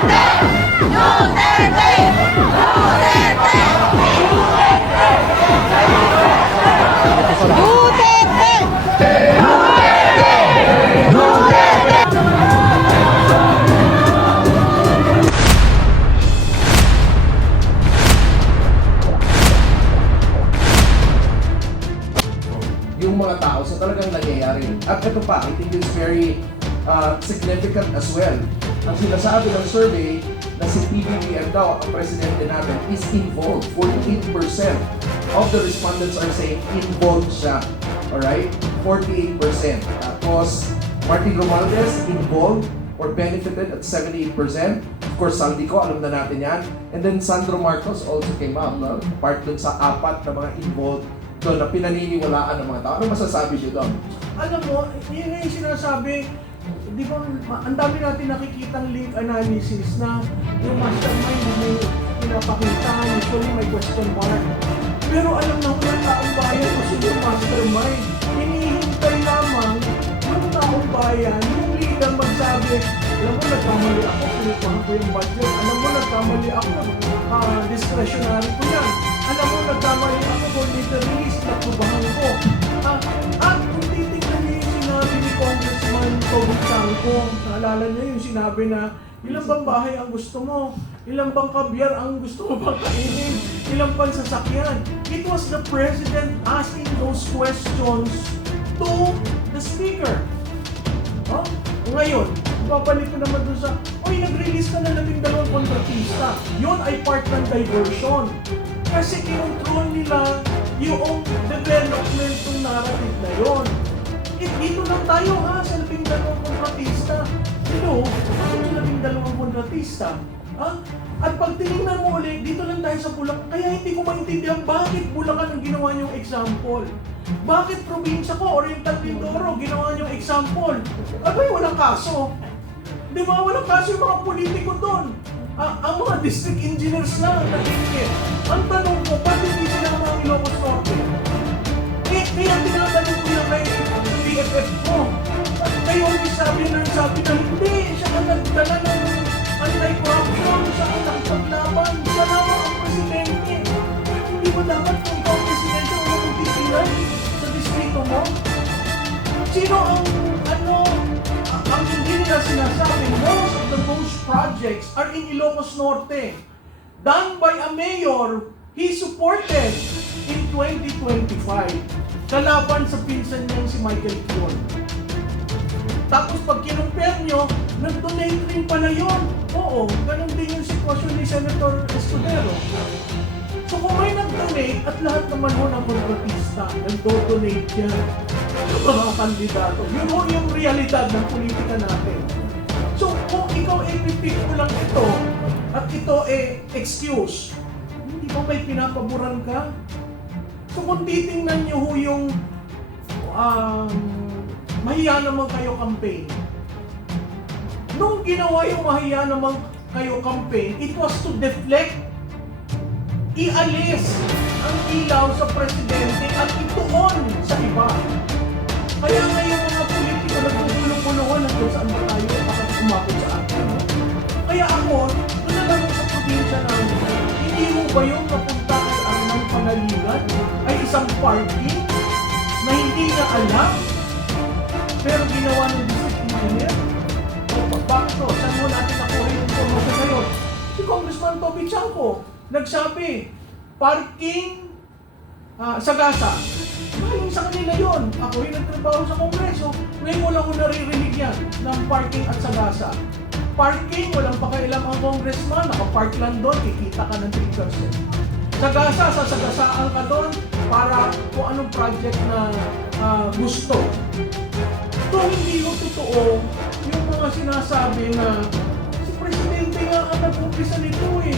Yung mga tao sa talagang nangyayari. At ito pa, I think it's very significant as well. Ang sinasabi ng survey na si PBBM daw, ang presidente natin, is involved. 48% of the respondents are saying involved siya. Alright? 48%. Tapos, Martin Romualdez, involved or benefited at 78%. Of course, Saldico, alam na natin yan. And then Sandro Marcos also came up, no? Part dun sa apat na mga involved doon na pinaniniwalaan ng mga tao. Ano masasabi niyo doon? Alam mo, yun nga yung sinasabi, di ba, ang dami natin nakikitang link analysis na yung mastermind may pinapakita, usually may question mark. Pero alam na kung ang taong bayan kasi yung mastermind, hinihintay lamang ng taong bayan, yung leader magsabi, alam mo, nagkamali ako, pinupahan ko yung budget, alam mo, nagkamali ako, discretionary ko yan. Alam mo, nagkamali ako for literally, nagtubahan ko. At kung titignan niyo yung sinabi ni Congressman Toby Chanco, naalala niyo yung sinabi na, ilang bang bahay ang gusto mo? Ilang bang kabyar ang gusto mo bang kainin? Ilang bang sasakyan? It was the President asking those questions to the Speaker. Huh? Ngayon, babalik ko naman doon sa, nag-release ka na 12 kontratista. Yun ay part ng diversion. Kasi kinontrol nila yung development ng narrative na yun. Dito lang tayo sa 12 kontratista. Hello, ano 12 kontratista? At pag tinignan mo ulit, dito lang tayo sa Bulacan. Kaya hindi ko maintindihan bakit Bulacan ang ginawa niyong example. Bakit probinsya ko, Oriental Mindoro, ginawa niyong example? Abay, walang kaso. Di ba, walang kaso yung mga politiko doon. Ang mga district engineers lang nagingit. Ang tanong ko, ba't hindi sila mga Ilocos Norte? Kaya tinatanong ko yung kay BFF mo. Kayo ang sabi na hindi, siya ang nagdala ng anti-corruption, siya ang nakipaglaban, siya naman ang presidente. Hindi mo dapat kung ikaw ang presidente o kung titingnan sa distrito mo? Sino ang hindi nila sinasabi, most of the ghost projects are in Ilocos Norte, done by a mayor he supported in 2025, kalaban sa pinsan niyang si Michael Kion. Tapos pag kinumpare nyo, nag-donate rin pala yun. Oo, ganun din yung sitwasyon ni Senator Escudero. So kung may nag-donate at lahat naman ho ng kontratista, nag-donate yan ng mga kandidato. Yun ho yung realidad ng politika natin. So kung ikaw pick mo lang ito at ito excuse, hindi ba may pinapaboran ka? So kung titingnan nyo ho yung mahiya naman kayo campaign. Nung ginawa yung mahiya naman kayo campaign, it was to deflect, ialis ang ilaw sa presidente at ituon sa iba. Kaya ngayon mga politiko nagpupulong-pulungan na kung saan ba tayo bakit umabot sa atin. Kaya ako, kung nalang sa probinsya namin, hindi mo ba yung napunta kay Armand Pangalinan ay isang party na hindi na alam pero ginawa ng district engineer? Bakit to? Saan mo natin nakuha yung information ngayon? Si Congressman Toby Chanco nagsabi, parking Sagasa. Galing sa kanila yun. Ako yung nagtrabaho sa Kongreso. Ngayon wala ko naririnig yan ng parking at Sagasa. Parking, walang pakailam ang congressman. Nakapark lang doon, kikita ka ng 3%. Sagasa, sasagasaan ka doon para kung anong project na gusto. Kung hindi ko totoo, yung mga sinasabi na si Presidente nga ang nag-umpisa nito eh.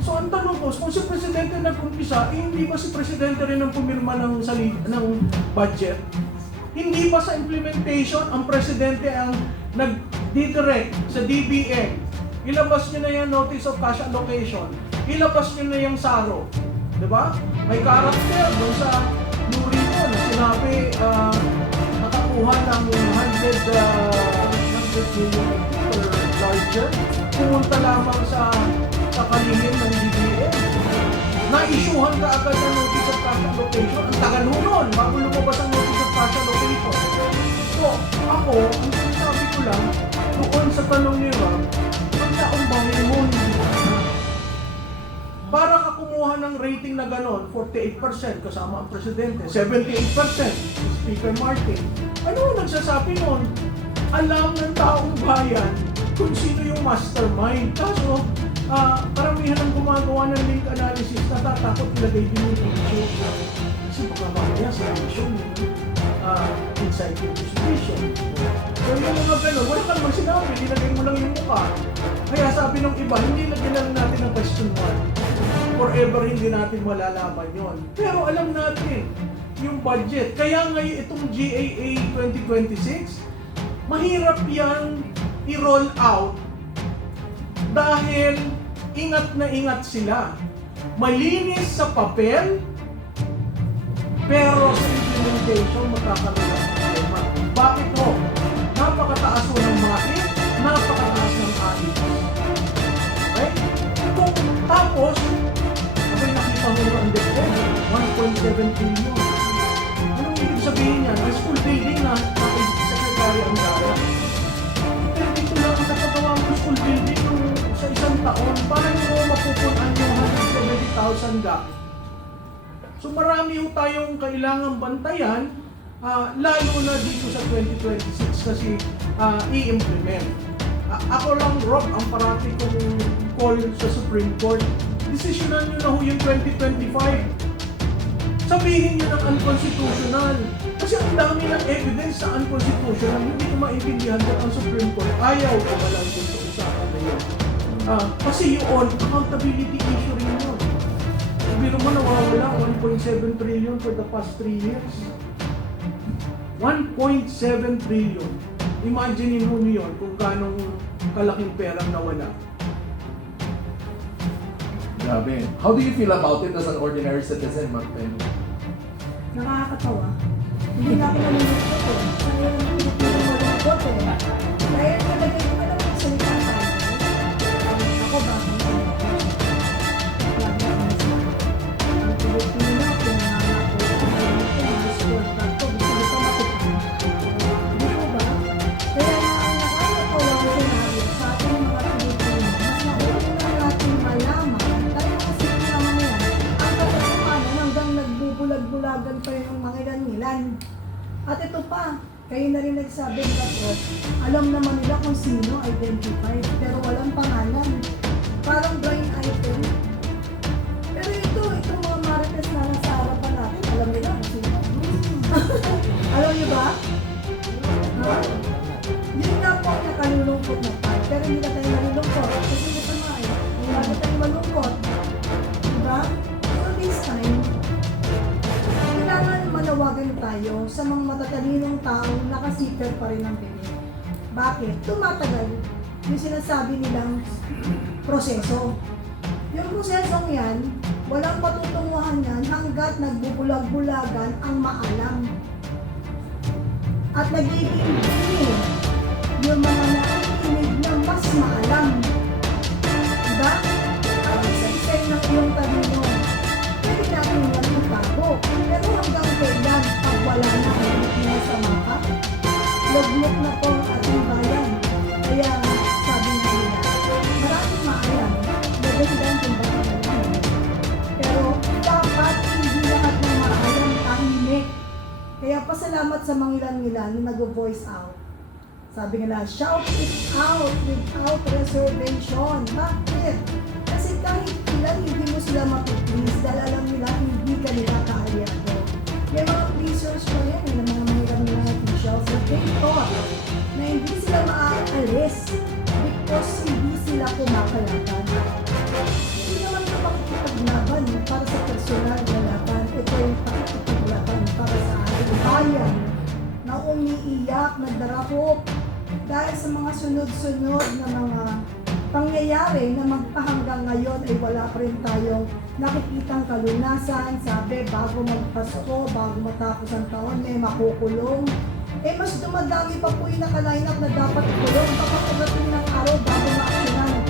So ang tanong ko, kung si Presidente nag-umpisa, hindi ba si Presidente rin ang pumirma ng budget? Hindi ba sa implementation, ang Presidente ang nag-direct sa DBM? Ilabas nyo na yung Notice of Cash Allocation. Ilabas nyo na yung SARO. Diba? May character doon sa Nuri mo na sinabi, nakakuha ng 100 million or larger. pumunta lamang sa kalihim ng DBM. Na-issuehan ka agad ng notice of cash allocation. Ang tagal nun, bago lumabas ang notice of cash allocation. So, ako, ang sinasabi ko lang, doon sa tanong ni Rob, ang taong bahay mo, hindi na. Para ka kumuha ng rating na ganon, 48% kasama ang presidente, 78% si Speaker Martin. Ano ang nagsasabi nun? Alam ng taong bayan kung sino yung mastermind. Kaso, karamihan ng gumagawa ng link analysis natatakot ilagay din yung picture. Kasi baka mamaya sa election inside investigation. So yung mga gano'n, wala kang naman sinabi, nilagay mo lang yung mukha. Kaya sabi ng iba, hindi lagyan lang natin ang question mark. Forever hindi natin malalaman yon. Pero alam natin yung budget. Kaya ngayon itong GAA 2026, mahirap yan i-roll out dahil ingat na ingat sila. Malinis sa papel, pero sa implementation magkakaroon ng problema. Bakit ho? Napakataas ho ng mait, napakataas ng alit. Okay? Tapos, ako'y nakita mo ang DepEd, 1.7 trillion. Anong ibig sabihin yan? Ang school building na Secretary ang dara. Pero dito lang ang napagawa mo school building sa isang taon. Paano mo mapupunan yung 170,000 gap? So marami yung tayong kailangang bantayan, lalo na dito sa 2026 kasi i-implement. Ako lang, Rob, ang parati kong call sa Supreme Court. Desisyonan nyo na ho yung 2025. Sabihin nyo ng unconstitutional. Kasi ang dami ng evidence sa unconstitutional, hindi ko maintindihan na ang Supreme Court ayaw ko malang dito sa usapan na yun. Kasi yun, accountability issue rin yun. Biro mo nawawala 1.7 trillion for the past 3 years. 1.7 trillion. Imagine mo niyo yun kung ganong kalaking perang nawala. Grabe. How do you feel about it as an ordinary citizen, Martin? Nakakatawa. Hindi na ako nalulungkot eh. Kaya hindi ko nalulungkot eh. Dahil talaga yung alam yung salita tayo. Ako ba? Ang Pilipino, pinanganak ko, ang sport na to, gusto ko matutunan. Hindi ko ba? Kaya nga ang nakakatawa ko sinabi sa ating mga Pilipino, mas mabuti na natin malaman, dahil kasi naman yan, ang katotohanan hanggang nagbubulag-bulagan pa yung mga ilan-ilan. At ito pa, kayo na rin nagsabi dapat, alam naman nila kung sino identified, pero walang pangalan. Parang blind item. Pero itong mga marites na nasa harapan natin, alam nila kung sino. Alam niyo ba? Ha? Yun nga po ang nakalulungkot na part, pero hindi na tayo nalulungkot. Kasi masama eh. Kung bago tayo malungkot, diba? So this time, kailangan manawagan tayo sa mga matatalinong taong nakasiper pa rin ng bibig. Bakit? Tumatagal yung sinasabi nilang proseso. Yung prosesong yan, walang patutunguhan yan hanggat nagbubulag-bulagan ang maalam. At nagiging dinig yung mga nakikinig na mas maalam. Diba? Ang isa-isay ng iyong talino, pwede natin yan itago. Pero hanggang kailan pag wala na ang Pilipinas sa mapa, lugmok na po ang ating bayan. Kaya sabi nga nila, maraming maalam, nagdahilan kung bakit naman. Pero dapat hindi lahat ng maalam tahimik. Kaya pasalamat sa mga ilan-ilan na nag-voice out. Sabi nila, shout it out without reservation. Bakit? Kasi kahit ilan hindi mo sila mapiplease dahil alam nila hindi ka nila kaalyado. May mga pleasers pa yan, may mga mahirap nila officials na they thought na hindi sila maaalis because hindi sila kumakalaban. Hindi naman ito pakikipaglaban para sa personal na laban. Ito yung pakikipaglaban para sa ating bayan na umiiyak, nagdarapok dahil sa mga sunod-sunod na mga pangyayari na magpahanggang ngayon ay wala pa rin tayong nakikitang kalunasan. Sabi, bago magpasko, bago matapos ang taon, may makukulong. Eh, mas dumadami pa po yung nakaline up na dapat ikulong. Baka pagdating ng araw, bago maaksyonan,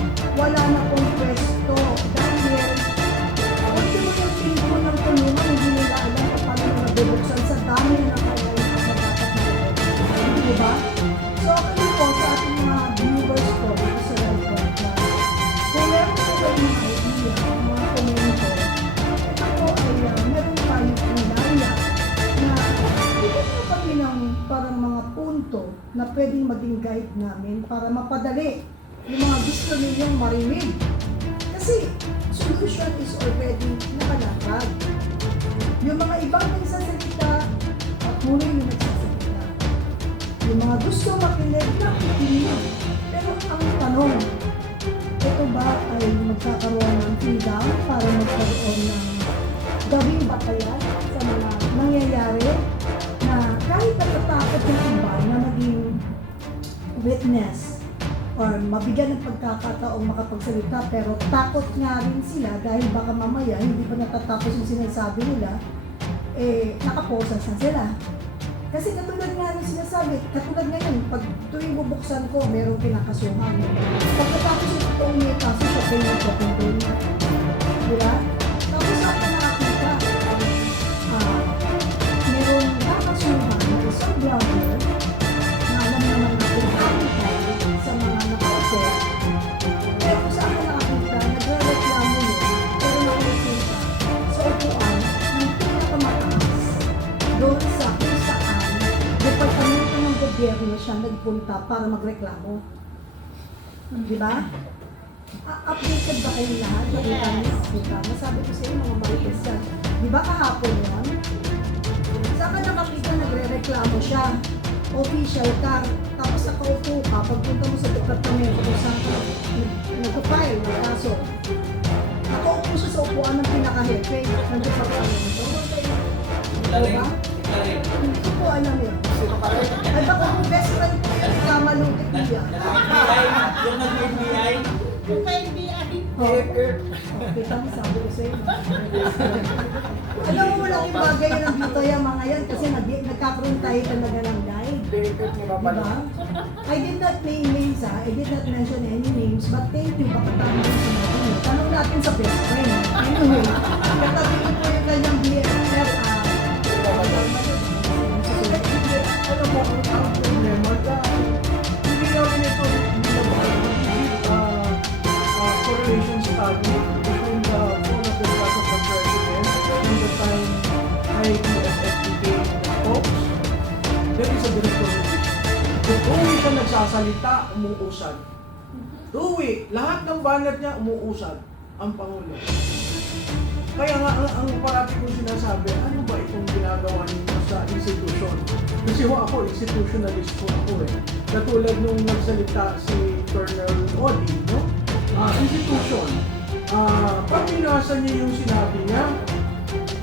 na pwedeng maging guide namin para mapadali yung mga gusto ninyong marinig. Kasi solution is already nakalakad. Yung mga ibang nagsasalita at muli yung nagsasalita. Yung mga gusto makinig, nakikinig. Pero ang tanong, ito ba ay magkakaroon ng freedom para magkaroon ng gawing batayan sa mga nangyayari na kahit natatakot yung iba na maging witness or mabigyan ng pagkakataong makapagsalita pero takot nga rin sila dahil baka mamaya hindi pa natatapos yung sinasabi nila, nakaposas na sila. Kasi katulad nga rin sinasabi, katulad ngayon, pag tuwing bubuksan ko, merong kinakasuhan. Pagkatapos yung totoong may kaso, siya kayo nagpapundoon. Diba? Tapos ako nakakita, merong kakasuhan na isang vlogger na alam naman natin tayo sa mga nakaupo. Pero kung saan ako nakakita, nagre-reklamo yun, pero nakikita sa upuan ng pinakamataas doon sa kung saan departamento ng gobyerno siya nagpunta para magreklamo. Di ba? Updated ba kayo lahat? Nakita niyo? Diba? Masabi ko sa inyo mga marites yan. Di ba kahapon yan? Saan ka nakakita nagre-reklamo siya? Official ka. Tapos nakaupo ka. Pagpunta mo sa departamento kung saan ka nag-file ng kaso. Nakaupo siya sa upuan ng pinaka-hepe ng departamento. Diba? Hindi ko po alam yun. Ay baka kung best friend ko yun, kamalungkit mo yan. Yung nag-FBI? Yung FBI. Okay, tama sabi ko sa'yo. Alam mo, malaking bagay yun ang Butaya mga yan kasi nagkakaroon tayo talaga ng guide. Diba? I did not name names ha. I did not mention any names. But thank you. Baka tama yung sinabi niyo. Tanong natin sa best friend. Anyway, katabi ko po yung kanyang BFF. Alam mo, ang problema dahil hindi namin ito correlation study between the phone of the staff of the president and the time IPFFPK folks. There is a direct correlation. Kung tuwi siya nagsasalita, umuusad. Tuwi, lahat ng banat niya umuusad ang Pangulo. Kaya nga, ang parati kong sinasabi, ano ba itong ginagawa ninyo sa institusyon? Kasi ako, institutionalist po ako eh. Katulad nung nagsalita si Colonel Odi, no? Institution. Pag binasa niya yung sinabi niya,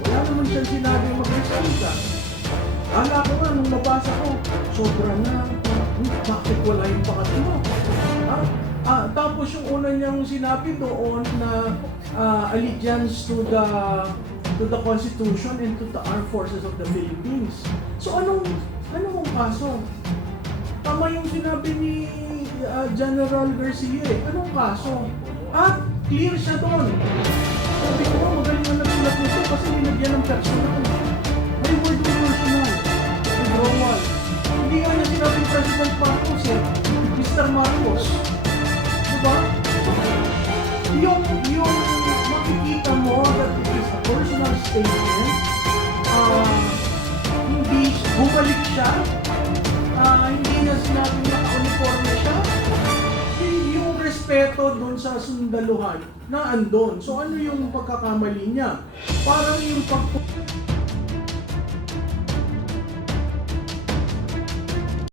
wala naman siyang sinabi magsalita. Ala ko nga, nung nabasa ko, sobra na, bakit wala yung pakatino? Tapos yung una niyang sinabi doon na allegiance to the Constitution and to the Armed Forces of the Philippines. So anong kaso? Tama yung sinabi ni General Garcia eh. Anong kaso? At clear siya doon. Sabi ko, magaling na nagsulat nito kasi nilagyan ng personal. May word ng personal. Withdrawal. Hindi nga niya sinabing President Marcos eh. Mr. Marcos. Diba? Yung makikita mo that it is a personal statement, hindi bumalik siya, hindi na sinabing naka-uniforme siya, yung respeto doon sa sundaluhan na andon. So ano yung pagkakamali niya? Parang yung